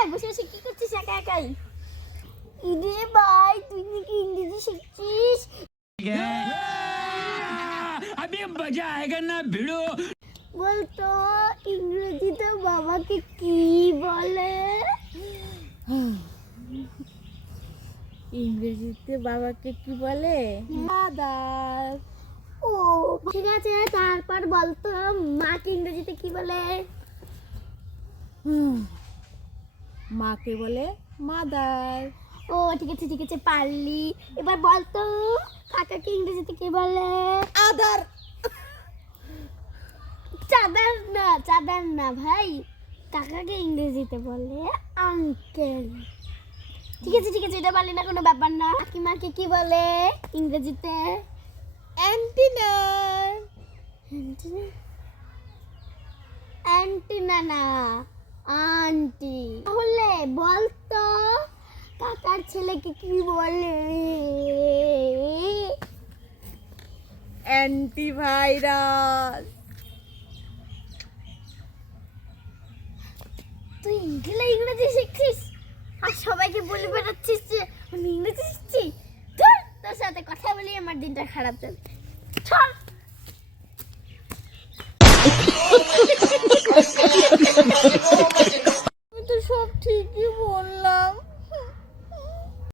ভাই বসে বসে কি করছিস একা একাই? ইরে ভাই তুই নাকি ইংরেজি শিখছিস? अभी मजा आएगा ना भिड़ो। বলতো ইংরেজিতে বাবাকে কি বলে? ইংরেজিতে বাবাকে কি বলে? ফাদার। ও ঠিক আছে, তারপর বলতো মাকে ইংরেজিতে কি বলে? মাকে বলে মাদার। ও ঠিক আছে পারলি। এবার বলতো কাকাকে ইংরেজিতে কি বলে? আদার। চাদার না ভাই, কাকাকে ইংরেজিতে বলে আঙ্কেল। ঠিক আছে এটা পারলি না, কোনো ব্যাপার না। কাকিমাকে কি বলে ইংরেজিতে? অ্যান্টিনা। অ্যান্টিনা না, আন্টি। তাহলে বলতো কাকার ছেলেকে কি বলে? অ্যান্টিভাইরাস। তুই ইংরেজি শিখছিস আর সবাইকে বলে বেড়াচ্ছিস যে আমি ইংরেজি শিখছি। ধুর, তোর সাথে কথা বলি আমার দিনটা খারাপ যাবে। চল।